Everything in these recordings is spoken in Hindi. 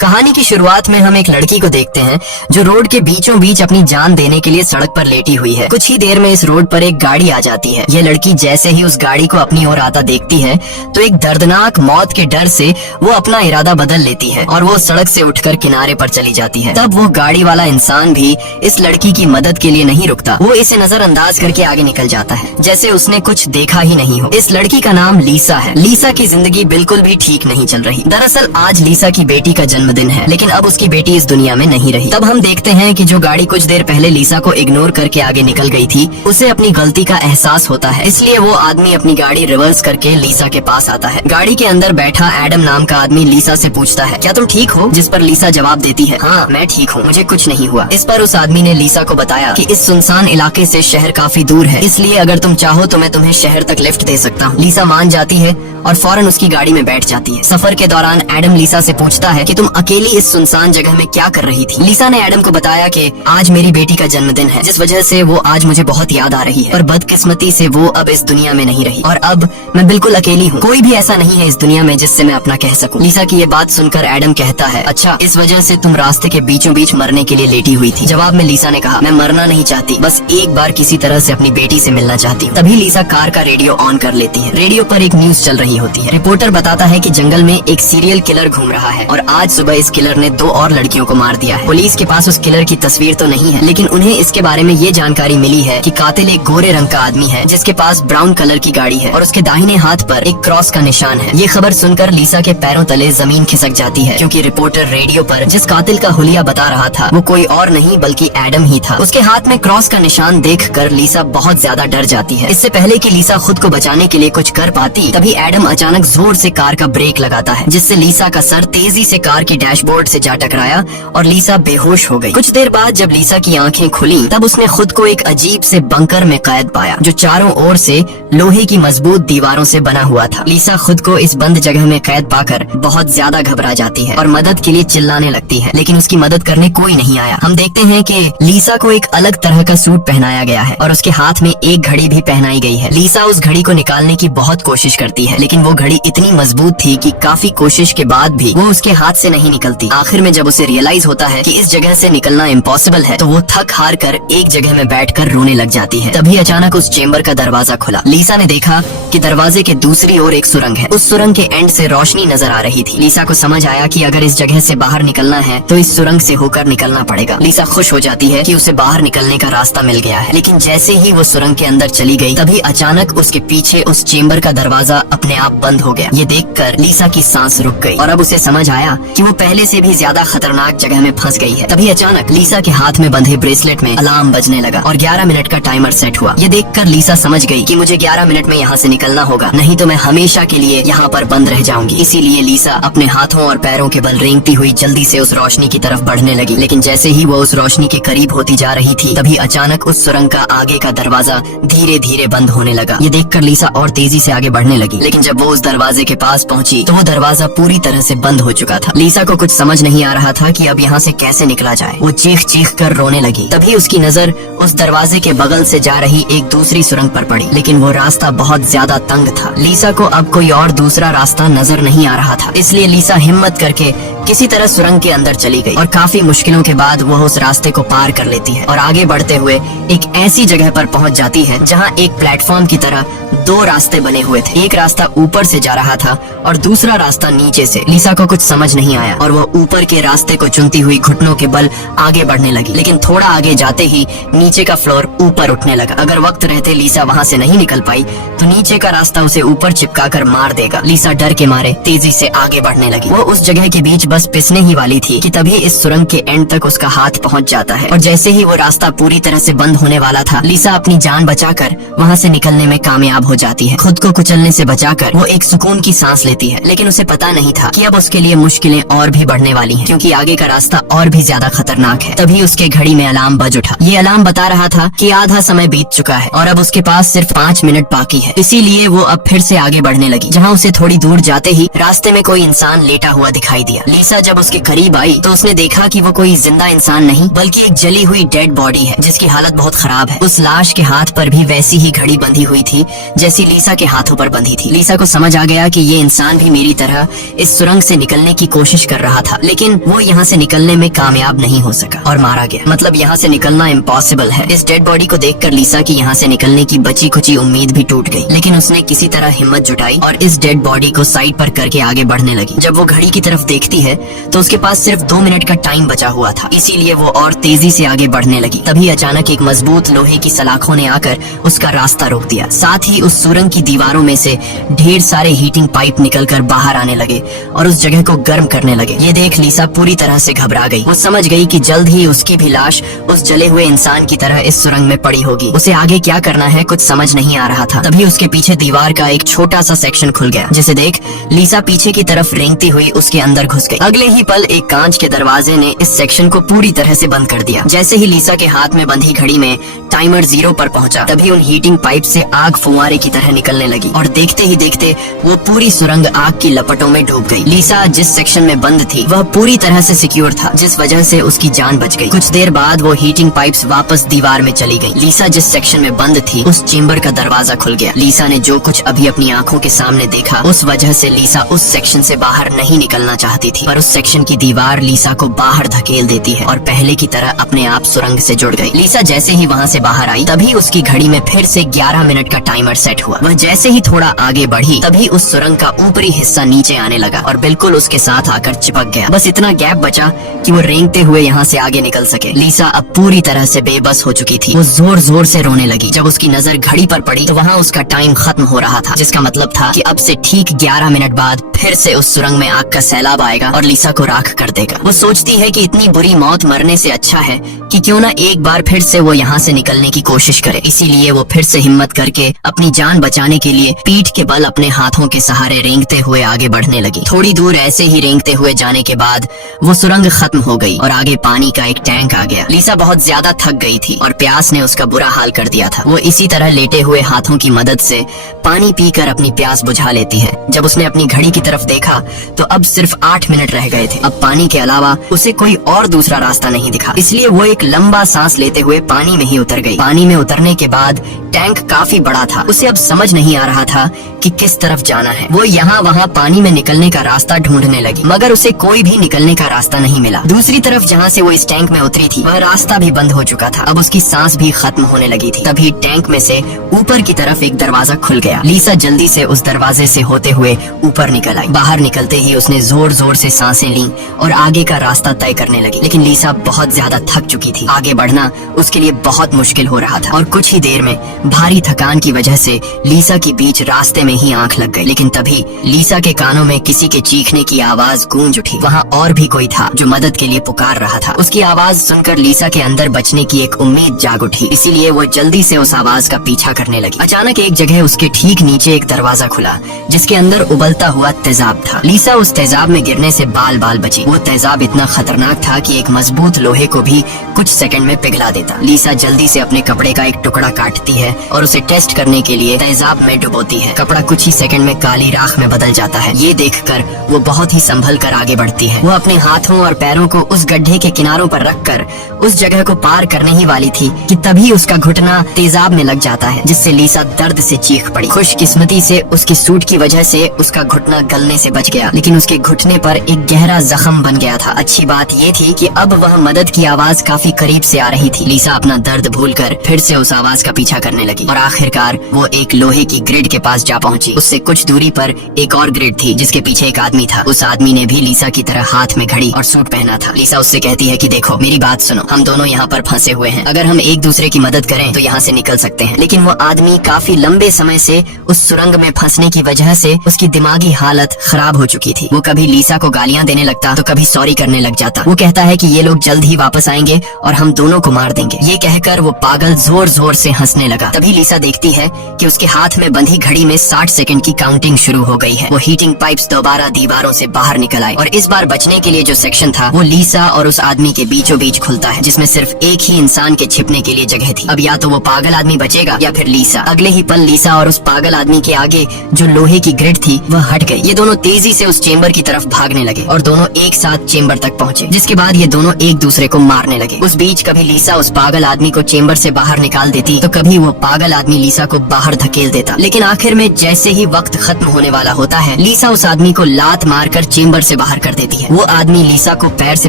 कहानी की शुरुआत में हम एक लड़की को देखते हैं जो रोड के बीचों बीच अपनी जान देने के लिए सड़क पर लेटी हुई है। कुछ ही देर में इस रोड पर एक गाड़ी आ जाती है। यह लड़की जैसे ही उस गाड़ी को अपनी ओर आता देखती है तो एक दर्दनाक मौत के डर से वो अपना इरादा बदल लेती है और वो सड़क से उठकर किनारे पर चली जाती है। तब वो गाड़ी वाला इंसान भी इस लड़की की मदद के लिए नहीं रुकता। वो इसे नजरअंदाज करके आगे निकल जाता है जैसे उसने कुछ देखा ही नहीं हो। इस लड़की का नाम लीसा है। लीसा की जिंदगी बिल्कुल भी ठीक नहीं चल रही। दरअसल आज लीसा की बेटी का जन्मदिन है, लेकिन अब उसकी बेटी इस दुनिया में नहीं रही। तब हम देखते हैं कि जो गाड़ी कुछ देर पहले लीसा को इग्नोर करके आगे निकल गई थी, उसे अपनी गलती का एहसास होता है। इसलिए वो आदमी अपनी गाड़ी रिवर्स करके लीसा के पास आता है। गाड़ी के अंदर बैठा एडम नाम का आदमी लीसा से पूछता है, क्या तुम ठीक हो? जिस पर लीसा जवाब देती है, हाँ मैं ठीक हूँ, मुझे कुछ नहीं हुआ। इस पर उस आदमी ने लीसा को बताया कि इस सुनसान इलाके से शहर काफी दूर है, इसलिए अगर तुम चाहो तो मैं तुम्हें शहर तक लिफ्ट दे सकता हूँ। लीसा मान जाती है और फौरन उसकी गाड़ी में बैठ जाती है। सफर के दौरान एडम लीसा से पूछता है कि तुम अकेली इस सुनसान जगह में क्या कर रही थी? लीसा ने एडम को बताया कि आज मेरी बेटी का जन्मदिन है, जिस वजह से वो आज मुझे बहुत याद आ रही है, पर बदकिस्मती से वो अब इस दुनिया में नहीं रही और अब मैं बिल्कुल अकेली हूँ। कोई भी ऐसा नहीं है इस दुनिया में जिससे मैं अपना कह सकूँ। लीसा की ये बात सुनकर एडम कहता है, अच्छा इस वजह से तुम रास्ते के बीचों बीच मरने के लिए लेटी हुई थी? जवाब में लीसा ने कहा, मैं मरना नहीं चाहती, बस एक बार किसी तरह से अपनी बेटी से मिलना चाहती हूँ। तभी लीसा कार का रेडियो ऑन कर लेती है। रेडियो पर एक न्यूज चल रही होती है। रिपोर्टर बताता है कि जंगल में एक सीरियल किलर घूम रहा है और आज सुबह इस किलर ने 2 और लड़कियों को मार दिया है। पुलिस के पास उस किलर की तस्वीर तो नहीं है, लेकिन उन्हें इसके बारे में ये जानकारी मिली है कि कातिल एक गोरे रंग का आदमी है जिसके पास ब्राउन कलर की गाड़ी है और उसके दाहिने हाथ पर एक क्रॉस का निशान है। ये खबर सुनकर लीसा के पैरों तले जमीन खिसक जाती है, क्योंकि रिपोर्टर रेडियो पर जिस कातिल का हुलिया बता रहा था वो कोई और नहीं बल्कि एडम ही था। उसके हाथ में क्रॉस का निशान देखकर लीसा बहुत ज्यादा डर जाती है। इससे पहले कि लीसा खुद को बचाने के लिए कुछ कर पाती, तभी एडम अचानक जोर से कार का ब्रेक लगाता है, जिससे लीसा का सर तेजी से कार की डैशबोर्ड से जा टकराया और लीसा बेहोश हो गई। कुछ देर बाद जब लीसा की आंखें खुली तब उसने खुद को एक अजीब से बंकर में कैद पाया जो चारों ओर से लोहे की मजबूत दीवारों से बना हुआ था। लीसा खुद को इस बंद जगह में कैद पाकर बहुत ज्यादा घबरा जाती है और मदद के लिए चिल्लाने लगती है, लेकिन उसकी मदद करने कोई नहीं आया। हम देखते हैं कि लीसा को एक अलग तरह का सूट पहनाया गया है और उसके हाथ में एक घड़ी भी पहनाई गई है। लीसा उस घड़ी को निकालने की बहुत कोशिश करती है, लेकिन वो घड़ी इतनी मजबूत थी कि काफी कोशिश के बाद भी वो उसके हाथ से नहीं निकलती। आखिर में जब उसे रियलाइज होता है कि इस जगह से निकलना इम्पॉसिबल है, तो वो थक हार कर एक जगह में बैठकर रोने लग जाती है। तभी अचानक उस चेम्बर का दरवाजा खुला। लीसा ने देखा कि दरवाजे के दूसरी ओर एक सुरंग है। उस सुरंग के एंड से रोशनी नजर आ रही थी। लीसा को समझ आया कि अगर इस जगह से बाहर निकलना है तो इस सुरंग से होकर निकलना पड़ेगा। लीसा खुश हो जाती है कि उसे बाहर निकलने का रास्ता मिल गया है, लेकिन जैसे ही वो सुरंग के अंदर चली गई तभी अचानक उसके पीछे उस चेम्बर का दरवाजा अपने आप बंद हो गया। ये देखकर लीसा की सांस रुक गई और अब उसे समझ आया कि वो पहले से भी ज्यादा खतरनाक जगह में फंस गई है। तभी अचानक लीसा के हाथ में बंधे ब्रेसलेट में अलार्म बजने लगा और 11 मिनट का टाइमर सेट हुआ। ये देखकर लीसा समझ गई कि मुझे 11 मिनट में यहाँ से निकलना होगा, नहीं तो मैं हमेशा के लिए यहाँ पर बंद रह जाऊंगी। इसीलिए लीसा अपने हाथों और पैरों के बल रेंगती हुई जल्दी से उस रोशनी की तरफ बढ़ने लगी। लेकिन जैसे ही वो उस रोशनी के करीब होती जा रही थी तभी अचानक उस सुरंग का आगे का दरवाजा धीरे धीरे बंद होने लगा। ये देखकर लीसा और तेजी से आगे बढ़ने लगी, लेकिन जब वो उस दरवाजे के पास पहुंची तो वो दरवाजा पूरी तरह से बंद हो चुका था। लीसा को कुछ समझ नहीं आ रहा था कि अब यहाँ से कैसे निकला जाए। वो चीख चीख कर रोने लगी। तभी उसकी नजर उस दरवाजे के बगल से जा रही एक दूसरी सुरंग पर पड़ी, लेकिन वो रास्ता बहुत ज्यादा तंग था। लीसा को अब कोई और दूसरा रास्ता नजर नहीं आ रहा था, इसलिए लीसा हिम्मत करके किसी तरह सुरंग के अंदर चली गई और काफी मुश्किलों के बाद वह उस रास्ते को पार कर लेती है और आगे बढ़ते हुए एक ऐसी जगह पर पहुंच जाती है जहां एक प्लेटफॉर्म की तरह 2 रास्ते बने हुए थे। एक रास्ता ऊपर से जा रहा था और दूसरा रास्ता नीचे से। लीसा को कुछ समझ नहीं आया और वो ऊपर के रास्ते को चुनती हुई घुटनों के बल आगे बढ़ने लगी, लेकिन थोड़ा आगे जाते ही नीचे का फ्लोर ऊपर उठने लगा। अगर वक्त रहते लीसा वहाँ से नहीं निकल पाई तो नीचे का रास्ता उसे ऊपर चिपका कर मार देगा। लीसा डर के मारे तेजी से आगे बढ़ने लगी। वो उस जगह के बीच बस पिसने ही वाली थी कि तभी इस सुरंग के एंड तक उसका हाथ पहुंच जाता है और जैसे ही वो रास्ता पूरी तरह से बंद होने वाला था, लीसा अपनी जान बचाकर वहाँ से निकलने में कामयाब हो जाती है। खुद को कुचलने से बचाकर वो एक सुकून की सांस लेती है, लेकिन उसे पता नहीं था कि अब उसके लिए मुश्किलें और भी बढ़ने वाली हैं, क्योंकि आगे का रास्ता और भी ज्यादा खतरनाक है। तभी उसके घड़ी में अलार्म बज उठा। ये अलार्म बता रहा था कि आधा समय बीत चुका है और अब उसके पास सिर्फ 5 मिनट बाकी है। इसीलिए वो अब फिर से आगे बढ़ने लगी। जहाँ उसे थोड़ी दूर जाते ही रास्ते में कोई इंसान लेटा हुआ दिखाई दिया। लीसा जब उसके करीब आई तो उसने देखा कि वो कोई जिंदा इंसान नहीं बल्कि एक जली हुई डेड बॉडी है जिसकी हालत बहुत खराब है। उस लाश के हाथ पर भी वैसी ही घड़ी बंधी हुई थी जैसी लीसा के हाथों पर बंधी थी। लीसा को समझ आ गया कि ये इंसान भी मेरी तरह इस सुरंग से निकलने की कोशिश कर रहा था, लेकिन वो यहाँ से निकलने में कामयाब नहीं हो सका और मारा गया। मतलब यहाँ से निकलना इम्पॉसिबल है। इस डेड बॉडी को देखकर लीसा की यहाँ से निकलने की बची खुची उम्मीद भी टूट गई, लेकिन उसने किसी तरह हिम्मत जुटाई और इस डेड बॉडी को साइड पर करके आगे बढ़ने लगी। जब वो घड़ी की तरफ देखती है तो उसके पास सिर्फ 2 मिनट का टाइम बचा हुआ था, इसीलिए वो और तेजी से आगे बढ़ने लगी। तभी अचानक एक मजबूत लोहे की सलाखों ने आकर उसका रास्ता रोक दिया। साथ ही उस सुरंग की दीवारों में से ढेर सारे हीटिंग पाइप निकलकर बाहर आने लगे और उस जगह को गर्म करने लगे। ये देख लीसा पूरी तरह से घबरा गई। वो समझ गई कि जल्द ही उसकी भी लाश उस जले हुए इंसान की तरह इस सुरंग में पड़ी होगी। उसे आगे क्या करना है कुछ समझ नहीं आ रहा था। तभी उसके पीछे दीवार का एक छोटा सा सेक्शन खुल गया, जिसे देख लीसा पीछे की तरफ रेंगती हुई उसके अंदर घुस गई। अगले ही पल एक कांच के दरवाजे ने इस सेक्शन को पूरी तरह से बंद कर दिया। जैसे ही लीसा के हाथ में बंधी घड़ी में टाइमर 0 पर पहुंचा, तभी उन हीटिंग पाइप से आग फुवारे की तरह निकलने लगी और देखते ही देखते वो पूरी सुरंग आग की लपटों में डूब गई। लीसा जिस सेक्शन में बंद थी वह पूरी तरह से सिक्योर था, जिस वजह से उसकी जान बच गई। कुछ देर बाद वो हीटिंग पाइप्स वापस दीवार में चली गई। लीसा जिस सेक्शन में बंद थी उस चेम्बर का दरवाजा खुल गया। लीसा ने जो कुछ अभी अपनी आंखों के सामने देखा उस वजह से लीसा उस सेक्शन से बाहर नहीं निकलना चाहती थी, पर उस सेक्शन की दीवार लीसा को बाहर धकेल देती है और पहले की तरह अपने आप सुरंग से जुड़ गई। लीसा जैसे ही वहाँ से बाहर आई तभी उसकी घड़ी में फिर से 11 मिनट का टाइमर सेट हुआ। वह जैसे ही थोड़ा आगे बढ़ी तभी उस सुरंग का ऊपरी हिस्सा नीचे आने लगा और बिल्कुल उसके साथ आकर चिपक गया। बस इतना गैप बचा कि वो रेंगते हुए यहाँ से आगे निकल सके। लीसा अब पूरी तरह से बेबस हो चुकी थी। वो जोर जोर से रोने लगी। जब उसकी नजर घड़ी पर पड़ी तो वहाँ उसका टाइम खत्म हो रहा था, जिसका मतलब था कि अब से ठीक 11 मिनट बाद फिर से उस सुरंग में आग का सैलाब आएगा और लीसा को राख कर देगा। वो सोचती है कि इतनी बुरी मौत मरने से अच्छा है कि क्यों ना एक बार फिर से वो यहाँ से निकलने की कोशिश करे। इसीलिए वो फिर से हिम्मत करके अपनी जान बचाने के लिए पीठ के बल अपने हाथों के सहारे रेंगते हुए आगे बढ़ने लगी। थोड़ी दूर ऐसे ही रेंगते हुए जाने के बाद वो सुरंग खत्म हो गई और आगे पानी का एक टैंक आ गया। लीसा बहुत ज्यादा थक गई थी और प्यास ने उसका बुरा हाल कर दिया था। वो इसी तरह लेटे हुए हाथों की मदद से पानी पीकर अपनी प्यास बुझा लेती है। जब उसने अपनी घड़ी की तरफ देखा तो अब सिर्फ 8 मिनट रह गए थे। अब पानी के अलावा उसे कोई और दूसरा रास्ता नहीं दिखा, इसलिए वो एक लंबा सांस लेते हुए पानी में ही उतर गई। पानी में उतरने के बाद टैंक काफी बड़ा था। उसे अब समझ नहीं आ रहा था कि किस तरफ जाना है। वो यहाँ वहाँ पानी में निकलने का रास्ता ढूंढने लगी, मगर उसे कोई भी निकलने का रास्ता नहीं मिला। दूसरी तरफ जहाँ से वो इस टैंक में उतरी थी वह रास्ता भी बंद हो चुका था। अब उसकी सांस भी खत्म होने लगी थी। तभी टैंक में से ऊपर की तरफ एक दरवाजा खुल गया। लीसा जल्दी से उस दरवाजे से होते हुए ऊपर निकल आई। बाहर निकलते ही उसने जोर जोर से सांसें ली और आगे का रास्ता तय करने लगी, लेकिन लीसा बहुत ज्यादा थक चुकी थी। आगे बढ़ना उसके लिए बहुत मुश्किल हो रहा था और कुछ ही देर में भारी थकान की वजह से लीसा की बीच रास्ते में ही आंख लग गई। लेकिन तभी लीसा के कानों में किसी के चीखने की आवाज गूंज उठी। वहाँ और भी कोई था जो मदद के लिए पुकार रहा था। उसकी आवाज सुनकर लीसा के अंदर बचने की एक उम्मीद जाग उठी, इसीलिए वो जल्दी से उस आवाज का पीछा करने लगी। अचानक एक जगह उसके ठीक नीचे एक दरवाजा खुला जिसके अंदर उबलता हुआ तेजाब था। लीसा उस तेजाब में गिरने से बाल बाल बची। वो तेजाब इतना खतरनाक था कि एक मजबूत लोहे को भी कुछ सेकंड में पिघला देता। लीसा जल्दी से अपने कपड़े का एक टुकड़ा काटती है और उसे टेस्ट करने के लिए तेजाब में डुबोती है। कपड़ा कुछ ही सेकंड में काली राख में बदल जाता है। ये देखकर वो बहुत ही संभल कर आगे बढ़ती है। वो अपने हाथों और पैरों को उस गड्ढे के किनारों पर रखकर उस जगह को पार करने ही वाली थी कि तभी उसका घुटना तेजाब में लग जाता है, जिससे लीसा दर्द से चीख पड़ी। खुशकिस्मती से उसके सूट की वजह से उसका घुटना गलने से बच गया, लेकिन उसके घुटने पर एक गहरा जख्म बन गया था। अच्छी बात ये थी कि अब वह मदद की आवाज काफी करीब से आ रही थी। लीसा अपना दर्द भूलकर फिर से उस आवाज का पीछा करने लगी और आखिरकार वो एक लोहे की ग्रिड के पास जा पहुंची। उससे कुछ दूरी पर एक और ग्रिड थी जिसके पीछे एक आदमी था। उस आदमी ने भी लीसा की तरह हाथ में घड़ी और सूट पहना था। लीसा उससे कहती है कि देखो मेरी बात सुनो, हम दोनों यहाँ पर फंसे हुए हैं। अगर हम एक दूसरे की मदद करें तो यहाँ से निकल सकते हैं। लेकिन वो आदमी काफी लंबे समय से उस सुरंग में फंसने की वजह से उसकी दिमागी हालत खराब हो चुकी थी। वो कभी लीसा को गालियाँ देने लगता तो कभी सॉरी करने लग जाता। वो कहता है कि ये लोग जल्द ही वापस आएंगे और हम दोनों को मार देंगे। ये कहकर वो पागल जोर जोर से हंसने लगा। तभी लीसा देखती है कि उसके हाथ में बंधी घड़ी में 60 सेकंड की काउंटिंग शुरू हो गई है। वो हीटिंग पाइप्स दोबारा दीवारों से बाहर निकल आए और इस बार बचने के लिए जो सेक्शन था वो लीसा और उस आदमी के बीचों बीच खुलता है। है जिसमें सिर्फ एक ही इंसान के छिपने के लिए जगह थी। अब या तो वो पागल आदमी बचेगा या फिर लीसा। अगले ही पल लीसा और उस पागल आदमी के आगे जो लोहे की ग्रिड थी वह हट गई। ये दोनों तेजी से उस चेम्बर की तरफ भागने लगे और दोनों एक साथ चेम्बर तक पहुँचे, जिसके बाद ये दोनों एक दूसरे को मारने लगे। उस बीच कभी लीसा उस पागल आदमी को चेम्बर से बाहर निकाल देती तो कभी वो पागल आदमी लीसा को बाहर धकेल देता। लेकिन आखिर में जैसे ही वक्त खत्म होने वाला होता है, लीसा उस आदमी को लात मारकर चेम्बर से बाहर कर देती है। वो आदमी लीसा को पैर से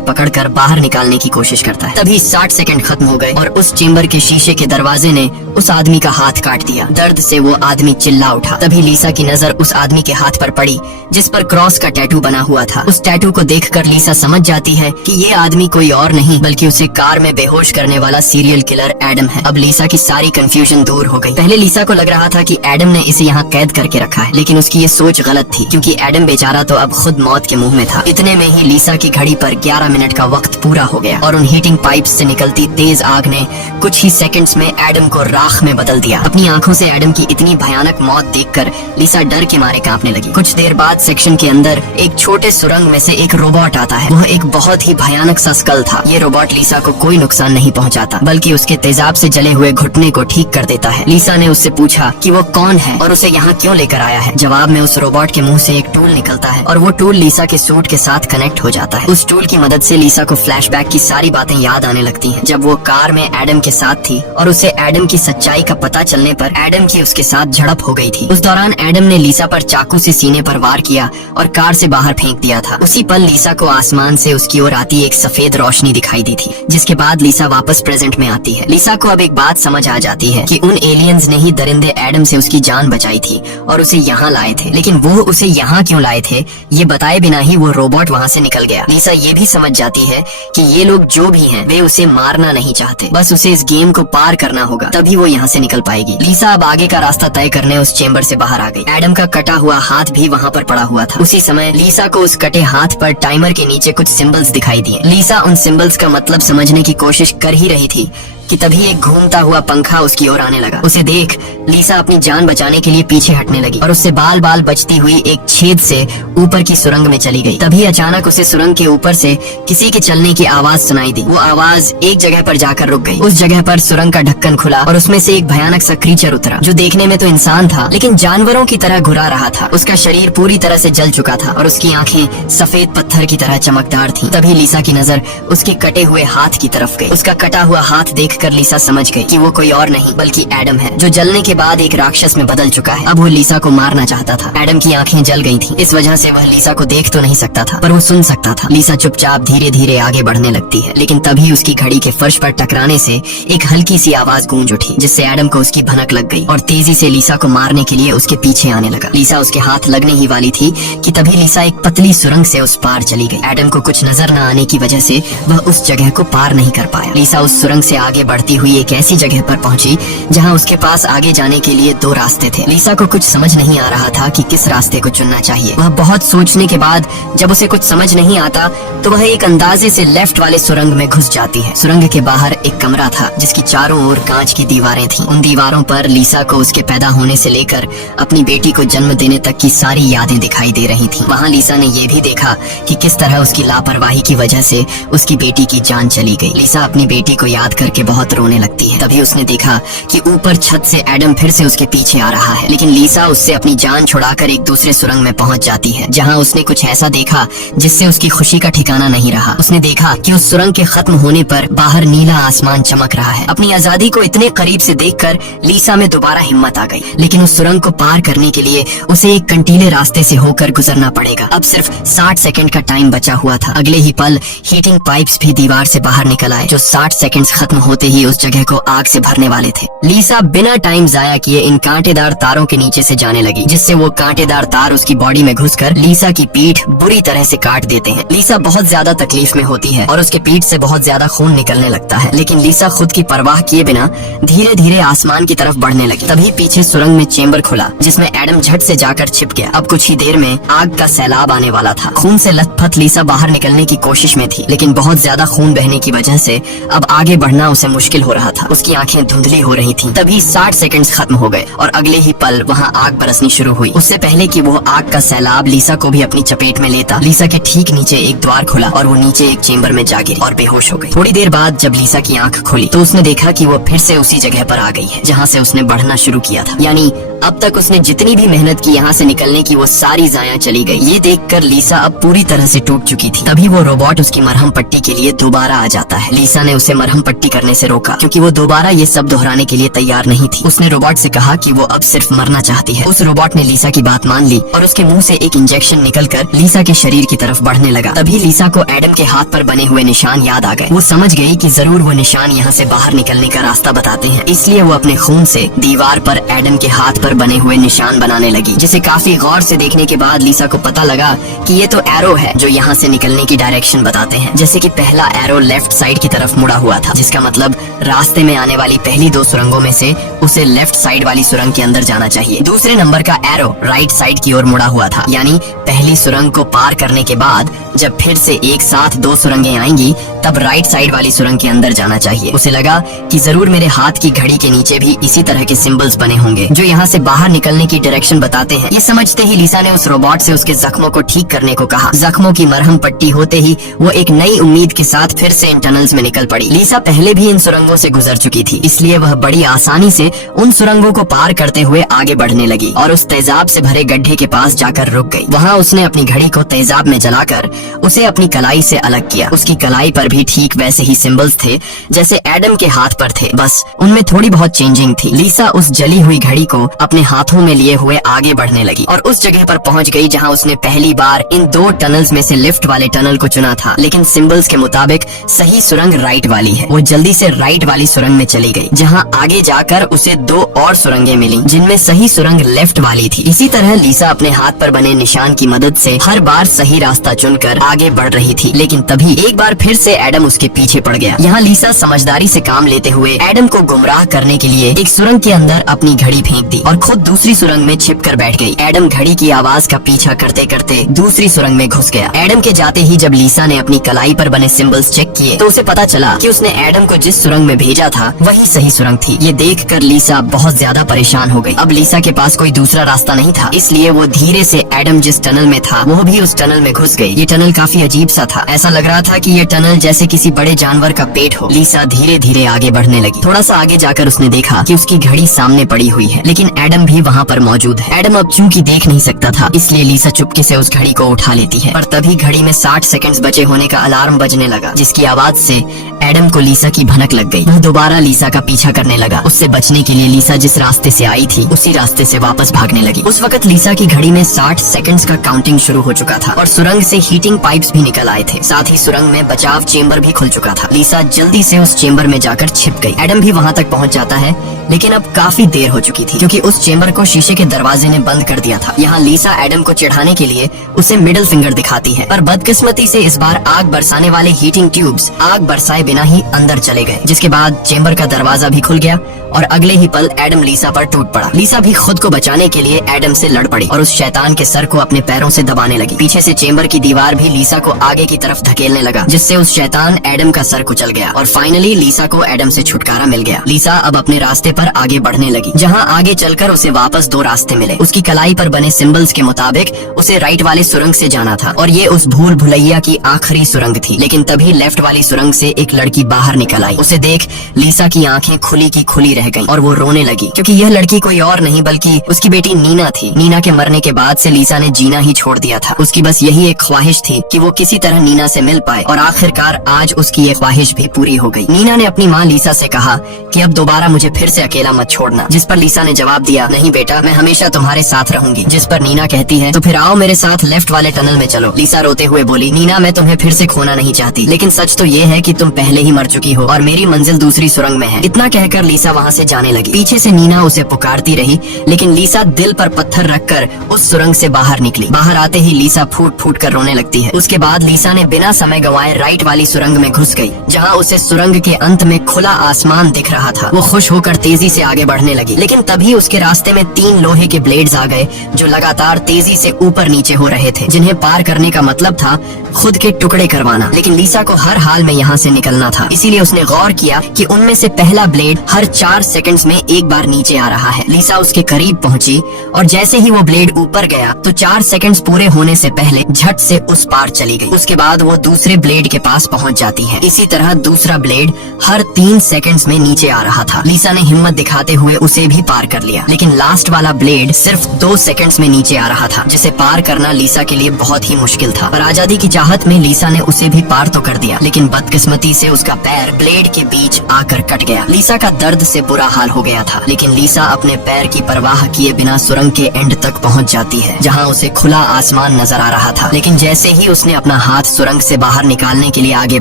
पकड़कर बाहर निकालने की कोशिश करता है। तभी 60 सेकंड खत्म हो गए और उस चेम्बर के शीशे के दरवाजे ने उस आदमी का हाथ काट दिया। दर्द से वो आदमी चिल्ला उठा। तभी लीसा की नजर उस आदमी के हाथ पर पड़ी जिस पर क्रॉस का टैटू बना हुआ था। उस टैटू को देखकर लीसा समझ जाती है कि ये आदमी कोई और नहीं बल्कि उसे कार में बेहोश करने वाला सीरियल किलर एडम है। अब लीसा की सारी कंफ्यूजन दूर हो गई। पहले लीसा को लग रहा था कि एडम ने इसे यहाँ कैद करके रखा है, लेकिन उसकी ये सोच गलत थी क्योंकि एडम बेचारा तो अब खुद मौत के मुंह में था। इतने में ही लीसा की घड़ी पर 11 मिनट का वक्त पूरा हो गया और उन हीटिंग पाइप्स से निकलती तेज आग ने कुछ ही सेकंड्स में एडम को राख में बदल दिया। अपनी आंखों से एडम की इतनी भयानक मौत देखकर लीसा डर के मारे कांपने लगी। कुछ देर बाद सेक्शन के अंदर एक छोटे सुरंग में से एक रोबोट आता है। वह एक बहुत ही भयानक सा स्कल था। ये रोबोट लीसा को कोई नुकसान नहीं पहुंचाता बल्कि उसके तेजाब से जले हुए घुटने को ठीक कर देता है। लीसा ने उससे पूछा कि वो कौन है और उसे यहाँ क्यों लेकर आया है। जवाब में उस रोबोट के मुंह से एक टूल निकलता है और वो टूल लीसा के सूट के साथ कनेक्ट हो जाता है। उस टूल की मदद से लीसा को फ्लैशबैक की सारी बातें याद आने लगती हैं, जब वो कार में एडम के साथ थी और उसे एडम की सच्चाई का पता चलने पर एडम की उसके साथ झड़प हो गई थी। उस दौरान एडम ने लीसा पर चाकू से सीने पर वार किया और कार से बाहर फेंक दिया था। उसी पल लीसा को आसमान से उसकी ओर आती एक सफेद रोशनी दिखाई दी थी, जिसके बाद लीसा वापस प्रेजेंट में आती है। लीसा को अब एक बात समझ आ जाती है कि उन एलियंस ने ही दरिंदे एडम से उसकी जान बचाई थी और उसे यहाँ लाए थे। लेकिन वो उसे यहाँ क्यों लाए थे ये बताए बिना ही वो रोबोट वहाँ से निकल गया। लीसा ये भी समझ जाती है कि ये लोग जो भी हैं वे उसे मारना नहीं चाहते, बस उसे इस गेम को पार करना होगा, तभी वो यहाँ से निकल पाएगी। लीसा अब आगे का रास्ता तय करने उस चेम्बर से बाहर आ गई। एडम का कटा हुआ हाथ भी वहाँ पर पड़ा हुआ था। उसी समय लीसा को उस कटे हाथ पर टाइमर के नीचे कुछ सिंबल्स दिखाई दिए। लीसा उन सिंबल्स का मतलब समझने की कोशिश कर ही रही थी कि तभी एक घूमता हुआ पंखा उसकी ओर आने लगा। उसे देख लीसा अपनी जान बचाने के लिए पीछे हटने लगी और उससे बाल बाल बचती हुई एक छेद से ऊपर की सुरंग में चली गई। तभी अचानक उसे सुरंग के ऊपर से किसी के चलने की आवाज सुनाई दी। वो आवाज एक जगह पर जाकर रुक गई। उस जगह पर सुरंग का ढक्कन खुला और उसमें से एक भयानक सा क्रीचर उतरा, जो देखने में तो इंसान था लेकिन जानवरों की तरह घुरा रहा था। उसका शरीर पूरी तरह से जल चुका था और उसकी आंखें सफेद पत्थर की तरह चमकदार थीं। तभी लीसा की नजर उसके कटे हुए हाथ की तरफ गई। उसका कटा हुआ हाथ देखकर लीसा समझ गई कि वो कोई और नहीं बल्कि एडम है, जो जलने के बाद एक राक्षस में बदल चुका है। अब वो लीसा को मारना चाहता था। एडम की आंखें जल गई थीं, इस वजह से वह लीसा को देख तो नहीं सकता था पर वो सुन सकता था। लीसा चुपचाप धीरे धीरे आगे बढ़ने लगती है, लेकिन तभी उसकी घड़ी के फर्श पर टकराने से एक हल्की सी आवाज गूंज उठी, जिससे एडम को उसकी भनक लग गई और तेजी से लीसा को मारने के लिए उसके पीछे आने लगा। लीसा उसके हाथ लगने ही वाली थी कि तभी लीसा एक पतली सुरंग से उस पार चली गई। एडम को कुछ नजर न आने की वजह से वह उस जगह को पार नहीं कर पाया। लीसा उस सुरंग से आगे बढ़ती हुई एक ऐसी जगह पर पहुंची जहां उसके पास आगे जाने के लिए 2 रास्ते थे। लीसा को कुछ समझ नहीं आ रहा था कि किस रास्ते को चुनना चाहिए। वह बहुत सोचने के बाद जब उसे कुछ समझ नहीं आता तो वह एक अंदाजे से लेफ्ट वाले सुरंग में घुस जाती है। सुरंग के बाहर एक कमरा था जिसकी चारों ओर कांच की दीवारें थीं। उन दीवारों पर लीसा को उसके पैदा होने से लेकर अपनी बेटी को जन्म देने तक की सारी यादें दिखाई दे रही थीं। वहां लीसा ने यह भी देखा कि किस तरह उसकी लापरवाही की वजह से उसकी बेटी की जान चली गई। लीसा अपनी बेटी को याद करके बहुत रोने लगती है। तभी उसने देखा कि ऊपर छत से एडम फिर से उसके पीछे आ रहा है, लेकिन लीसा उससे अपनी जान छुड़ाकर एक दूसरे सुरंग में पहुंच जाती है, जहां उसने कुछ ऐसा देखा जिससे उसकी खुशी का ठिकाना नहीं रहा। उसने देखा कि उस सुरंग के खत्म होने पर बाहर नीला आसमान चमक रहा है। अपनी आजादी को इतने करीब से देखकर लीसा में दोबारा हिम्मत आ गई, लेकिन उस सुरंग को पार करने के लिए उसे एक कंटीले रास्ते से होकर गुजरना पड़ेगा। अब सिर्फ 60 सेकंड का टाइम बचा हुआ था। अगले ही पल हीटिंग पाइप्स भी दीवार से बाहर निकल आए, जो 60 सेकंड खत्म होते ही उस जगह को आग से भरने वाले थे। लीसा बिना टाइम जाया किए इन कांटेदार तारों के नीचे से जाने लगी, जिससे वो कांटेदार तार उसकी बॉडी में घुसकर लीसा की पीठ बुरी तरह से काट देते हैं। लीसा बहुत ज्यादा तकलीफ में होती है और उसके पीठ से बहुत ज्यादा खून निकलने लगता है, लेकिन लीसा खुद की परवाह किए बिना धीरे धीरे आसमान की तरफ बढ़ने लगी। तभी पीछे सुरंग में चेम्बर खुला, जिसमें एडम झट से जाकर छिप गया। अब कुछ ही देर में आग का सैलाब आने वाला था। खून से लथपथ लीसा बाहर निकलने की कोशिश में थी, लेकिन बहुत ज्यादा खून बहने की वजह से अब आगे बढ़ना उसे मुश्किल हो रहा था। उसकी आंखें धुंधली हो रही थीं। तभी 60 सेकंड्स खत्म हो गए और अगले ही पल वहां आग बरसनी शुरू हुई। उससे पहले कि वो आग का सैलाब लीसा को भी अपनी चपेट में लेता, लीसा के ठीक नीचे एक द्वार खुला और वो नीचे एक चेम्बर में जा गिरी और बेहोश हो गई। गई। थोड़ी देर बाद जब लीसा की आंख खुली तो उसने देखा कि वो फिर से उसी जगह पर आ गई है जहाँ से उसने बढ़ना शुरू किया था। यानी अब तक उसने जितनी भी मेहनत की यहाँ से निकलने की, वो सारी जाया चली गई। ये देखकर लीसा अब पूरी तरह से टूट चुकी थी। तभी वो रोबोट उसकी मरहम पट्टी के लिए दोबारा आ जाता है। लीसा ने उसे मरहम पट्टी करने से रोका क्योंकि वो दोबारा ये सब दोहराने के लिए तैयार नहीं थी। उसने रोबोट से कहा कि वो अब सिर्फ मरना चाहती है। उस रोबोट ने लीसा की बात मान ली और उसके मुंह से एक इंजेक्शन निकलकर लीसा के शरीर की तरफ बढ़ने लगा। तभी लीसा को एडम के हाथ पर बने हुए निशान याद आ गए। वो समझ गई कि जरूर वो निशान यहाँ से बाहर निकलने का रास्ता बताते हैं, इसलिए वो अपने खून से दीवार पर एडम के हाथ पर बने हुए निशान बनाने लगी, जिसे काफी गौर से देखने के बाद लीसा को पता लगा कि ये तो एरो है जो यहाँ से निकलने की डायरेक्शन बताते हैं। जैसे कि पहला एरो लेफ्ट साइड की तरफ मुड़ा हुआ था, जिसका मतलब रास्ते में आने वाली पहली 2 सुरंगों में से उसे लेफ्ट साइड वाली सुरंग के अंदर जाना चाहिए। दूसरे नंबर का एरो राइट साइड की ओर मुड़ा हुआ था, यानी पहली सुरंग को पार करने के बाद जब फिर से एक साथ 2 सुरंगें आएंगी तब राइट साइड वाली सुरंग के अंदर जाना चाहिए। उसे लगा कि जरूर मेरे हाथ की घड़ी के नीचे भी इसी तरह के सिंबल्स बने होंगे जो यहाँ से बाहर निकलने की डायरेक्शन बताते हैं। ये समझते ही लीसा ने उस रोबोट से उसके जख्मों को ठीक करने को कहा। जख्मों की मरहम पट्टी होते ही वो एक नई उम्मीद के साथ फिर से इन टनल्स में निकल पड़ी। लीसा पहले भी इन सुरंगों से गुजर चुकी थी, इसलिए वह बड़ी आसानी से उन सुरंगों को पार करते हुए आगे बढ़ने लगी और उस तेजाब से भरे गड्ढे के पास जाकर रुक गई। वहाँ उसने अपनी घड़ी को तेजाब में जलाकर उसे अपनी कलाई से अलग किया। उसकी कलाई पर भी ठीक वैसे ही सिंबल्स थे जैसे एडम के हाथ पर थे, बस उनमें थोड़ी बहुत चेंजिंग थी। लीसा उस जली हुई घड़ी को अपने हाथों में लिए हुए आगे बढ़ने लगी और उस जगह पर पहुंच गई जहां उसने पहली बार इन 2 टनल्स में से लिफ्ट वाले टनल को चुना था। लेकिन सिंबल्स के मुताबिक सही सुरंग राइट वाली है। वो जल्दी से राइट वाली सुरंग में चली गई, जहां आगे जाकर उसे 2 और सुरंगें मिली जिनमें सही सुरंग लेफ्ट वाली थी। इसी तरह लीसा अपने हाथ पर बने निशान की मदद से हर बार सही रास्ता चुनकर आगे बढ़ रही थी। लेकिन तभी एक बार फिर से एडम उसके पीछे पड़ गया। यहाँ लीसा समझदारी से काम लेते हुए एडम को गुमराह करने के लिए एक सुरंग के अंदर अपनी घड़ी फेंक दी और खुद दूसरी सुरंग में छिप कर बैठ गई। एडम घड़ी की आवाज का पीछा करते करते दूसरी सुरंग में घुस गया। एडम के जाते ही जब लीसा ने अपनी कलाई पर बने सिंबल्स चेक किए तो उसे पता चला कि उसने एडम को जिस सुरंग में भेजा था वही सही सुरंग थी। ये देखकर लीसा बहुत ज्यादा परेशान हो गई। अब लीसा के पास कोई दूसरा रास्ता नहीं था, इसलिए वो धीरे से एडम जिस टनल में था वो भी उस टनल में घुस गई। ये टनल काफी अजीब सा था। ऐसा लग रहा था कि ये टनल जैसे किसी बड़े जानवर का पेट हो। लीसा धीरे धीरे आगे बढ़ने लगी। थोड़ा सा आगे जाकर उसने देखा कि उसकी घड़ी सामने पड़ी हुई है, लेकिन एडम भी वहाँ पर मौजूद है। एडम अब चूंकि देख नहीं सकता था, इसलिए लीसा चुपके से उस घड़ी को उठा लेती है। पर तभी घड़ी में 60 सेकंड्स बचे होने का अलार्म बजने लगा, जिसकी आवाज से एडम को लीसा की भनक लग गई। वह दोबारा लीसा का पीछा करने लगा। उससे बचने के लिए लीसा जिस रास्ते से आई थी उसी रास्ते से वापस भागने लगी। उस वक्त लीसा की घड़ी में 60 सेकंड्स का काउंटिंग शुरू हो चुका था और सुरंग से हीटिंग पाइप्स भी निकल आए थे। साथ ही सुरंग में बचाव चेंबर भी खुल चुका था। लीसा जल्दी से उस चेंबर में जाकर छिप गई। एडम भी वहाँ तक पहुँच जाता है, लेकिन अब काफी देर हो चुकी थी क्योंकि उस चेंबर को शीशे के दरवाजे ने बंद कर दिया था। यहाँ लीसा एडम को चिढ़ाने के लिए उसे मिडिल फिंगर दिखाती है, पर बदकिस्मती से इस बार आग बरसाने वाले हीटिंग ट्यूब्स आग बरसाए बिना ही अंदर चले गए, जिसके बाद चेंबर का दरवाजा भी खुल गया और अगले ही पल एडम लीसा पर टूट पड़ा। लीसा भी खुद को बचाने के लिए एडम से लड़ पड़ी और उस शैतान के सर को अपने पैरों से दबाने लगी। पीछे से चेंबर की दीवार भी लीसा को आगे की तरफ धकेलने लगा, जिससे उस शैतान एडम का सर कुचल गया और फाइनली लीसा को एडम से छुटकारा मिल गया। लीसा अब अपने रास्ते पर आगे बढ़ने लगी, जहाँ आगे चलकर उसे वापस 2 रास्ते मिले। उसकी कलाई पर बने सिंबल्स के मुताबिक उसे राइट वाले सुरंग से जाना था और ये उस भूल भुलैया की आखिरी सुरंग थी। लेकिन तभी लेफ्ट वाली सुरंग से एक लड़की बाहर निकल आई। उसे देख लीसा की आंखें खुली की खुली रह गईं और वो रोने लगी, क्योंकि यह लड़की कोई और नहीं बल्कि उसकी बेटी नीना थी। नीना के मरने के बाद से लीसा ने जीना ही छोड़ दिया था। उसकी बस यही एक ख्वाहिश थी कि वो किसी तरह नीना से मिल पाए और आखिरकार आज उसकी ये ख्वाहिश भी पूरी हो गई। नीना ने अपनी माँ लीसा से कहा कि अब दोबारा मुझे फिर से अकेला मत छोड़ना, जिस पर लीसा ने जवाब दिया, नहीं बेटा, मैं हमेशा तुम्हारे साथ रहूंगी। जिस पर नीना कहती है, तो फिर आओ मेरे साथ लेफ्ट वाले टनल में चलो। लीसा रोते हुए बोली, नीना, मैं तुम्हें फिर से खोना नहीं चाहती, लेकिन सच तो ये है कि तुम पहले ही मर चुकी हो और मेरी मंजिल दूसरी सुरंग में है। इतना कहकर लीसा वहाँ से जाने लगी। पीछे से नीना उसे पुकारती रही, लेकिन लीसा दिल पर पत्थर रखकर उस सुरंग से बाहर निकली। बाहर आते ही लीसा फूट फूट कर रोने लगती है। उसके बाद लीसा ने बिना समय गंवाए राइट वाली सुरंग में घुस गई, जहाँ उसे सुरंग के अंत में खुला आसमान दिख रहा था। वो खुश होकर तेजी से आगे बढ़ने लगी, लेकिन तभी उसके रास्ते में 3 लोहे के ब्लेड्स आ गए जो लगातार तेजी से ऊपर नीचे हो रहे थे, जिन्हें पार करने का मतलब था खुद के टुकड़े करवाना। लेकिन लीसा को हर हाल में यहाँ से निकलना था, इसीलिए उसने गौर किया कि उनमें से पहला ब्लेड हर 4 सेकंड्स में एक बार नीचे आ रहा है। लीसा उसके करीब पहुंची और जैसे ही वो ब्लेड ऊपर गया तो 4 सेकंड्स पूरे होने से पहले झट से उस पार चली गई। उसके बाद वो दूसरे ब्लेड के पास पहुंच जाती जाती है। इसी तरह दूसरा ब्लेड हर 3 सेकंड्स में नीचे आ रहा था। लीसा ने हिम्मत दिखाते हुए उसे भी पार कर लिया, लेकिन लास्ट वाला ब्लेड सिर्फ 2 सेकंड्स में नीचे आ रहा था, जिसे पार करना लीसा के लिए बहुत ही मुश्किल था। पर आजादी की चाहत में लीसा ने उसे भी पार तो कर दिया, लेकिन बदकिस्मती से उसका पैर ब्लेड के बीच आकर कट गया। लीसा का दर्द से बुरा हाल हो गया था, लेकिन लीसा अपने पैर की परवाह किए बिना सुरंग के एंड तक पहुंच जाती है, जहां उसे खुला आसमान नजर आ रहा था। लेकिन जैसे ही उसने अपना हाथ सुरंग से बाहर निकालने के लिए आगे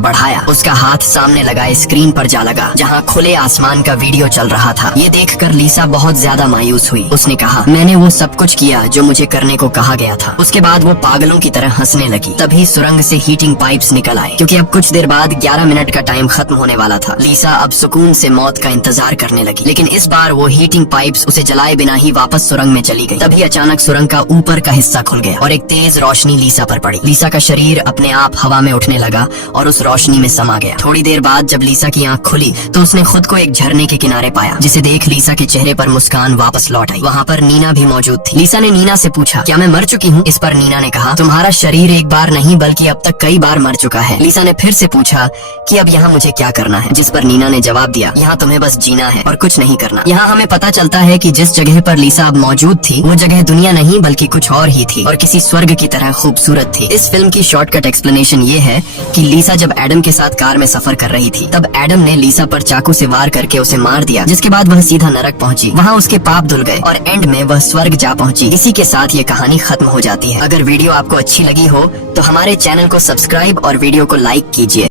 बढ़ाया, उसका हाथ सामने लगाए स्क्रीन पर जा लगा, जहां खुले आसमान का वीडियो चल रहा था। ये देखकर लीसा बहुत ज्यादा मायूस हुई। उसने कहा, मैंने वो सब कुछ किया जो मुझे करने को कहा गया था। उसके बाद वो पागलों की तरह हंसने लगी। तभी सुरंग से हीटिंग पाइप्स निकल आए, क्योंकि अब कुछ देर बाद 11 मिनट का टाइम खत्म होने वाला था। लीसा अब सुकून से मौत का इंतजार करने लगी, लेकिन इस बार वो हीटिंग पाइप्स उसे जलाए बिना ही वापस सुरंग में चली गई। तभी अचानक सुरंग का ऊपर का हिस्सा खुल गया और एक तेज रोशनी लीसा पर पड़ी। लीसा का शरीर अपने आप हवा में उठने लगा और उस रोशनी में समा गया। थोड़ी देर बाद जब लीसा की आंख खुली तो उसने खुद को एक झरने के किनारे पाया, जिसे देख लीसा के चेहरे पर मुस्कान वापस लौट आई। वहाँ पर नीना भी मौजूद थी। लीसा ने नीना से पूछा, क्या मैं मर चुकी हूँ? इस पर नीना ने कहा, तुम्हारा शरीर एक बार नहीं बल्कि अब तक कई बार मर चुका है। लीसा ने फिर से पूछा कि अब यहाँ मुझे क्या करना है, जिस पर नीना ने जवाब दिया, यहाँ तुम्हें बस जीना है और कुछ नहीं करना। यहाँ हमें पता चलता है कि जिस जगह पर लीसा अब मौजूद थी वो जगह दुनिया नहीं बल्कि कुछ और ही थी और किसी स्वर्ग की तरह खूबसूरत थी। इस फिल्म की शॉर्टकट एक्सप्लेनेशन ये है कि लीसा जब एडम के साथ कार में सफर कर रही थी, तब एडम ने लीसा पर चाकू से वार करके उसे मार दिया, जिसके बाद वह सीधा नरक पहुंची। वहाँ उसके पाप धुल गए और एंड में वह स्वर्ग जा पहुंची। इसी के साथ ये कहानी खत्म हो जाती है। अगर वीडियो आपको अच्छी लगी हो तो हमारे चैनल को सब्सक्राइब और वीडियो को लाइक कीजिए।